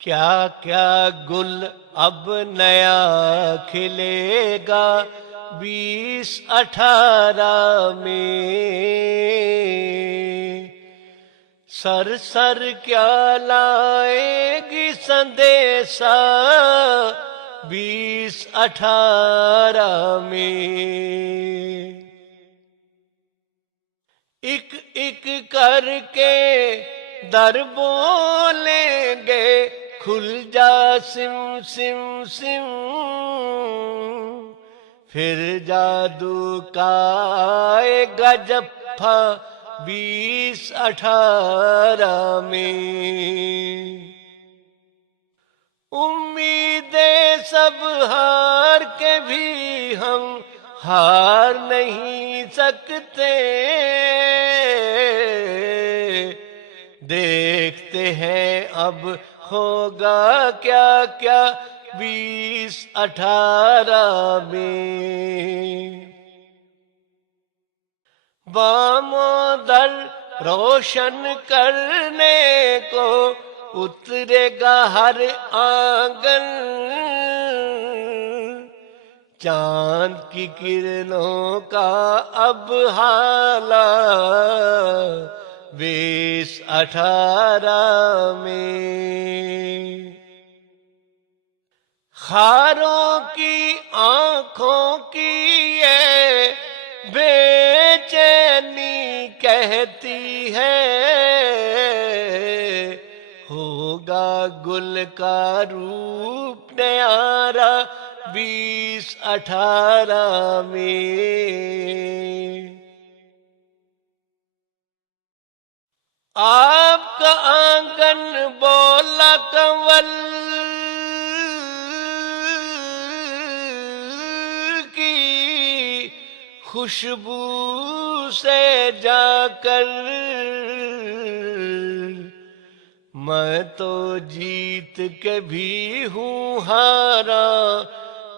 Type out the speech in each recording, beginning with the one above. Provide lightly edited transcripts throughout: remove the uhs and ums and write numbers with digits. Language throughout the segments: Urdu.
کیا کیا گل اب نیا کھلے گا 2018 میں، سر سر کیا لائے گی سندیسا 2018 میں، ایک ایک کر کے در بولیں گے کھل جا سم سم سم، پھر جادو کا آئے گا جفا 2018 میں، امیدیں سب ہار کے بھی ہم ہار نہیں سکتے، دیکھتے ہیں اب ہوگا کیا کیا 2018 میں، بام و در روشن کرنے کو اترے گا ہر آنگن، چاند کی کرنوں کا اب حالہ 2018 میں، خاروں کی آنکھوں کی یہ بے چینی کہتی ہے، ہوگا گل کا روپ نیارا 2018 میں، آپ کا آنگن بولا کنول کی خوشبو سے جا کر، میں تو جیت کے بھی ہوں ہارا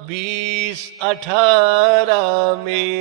2018 میں۔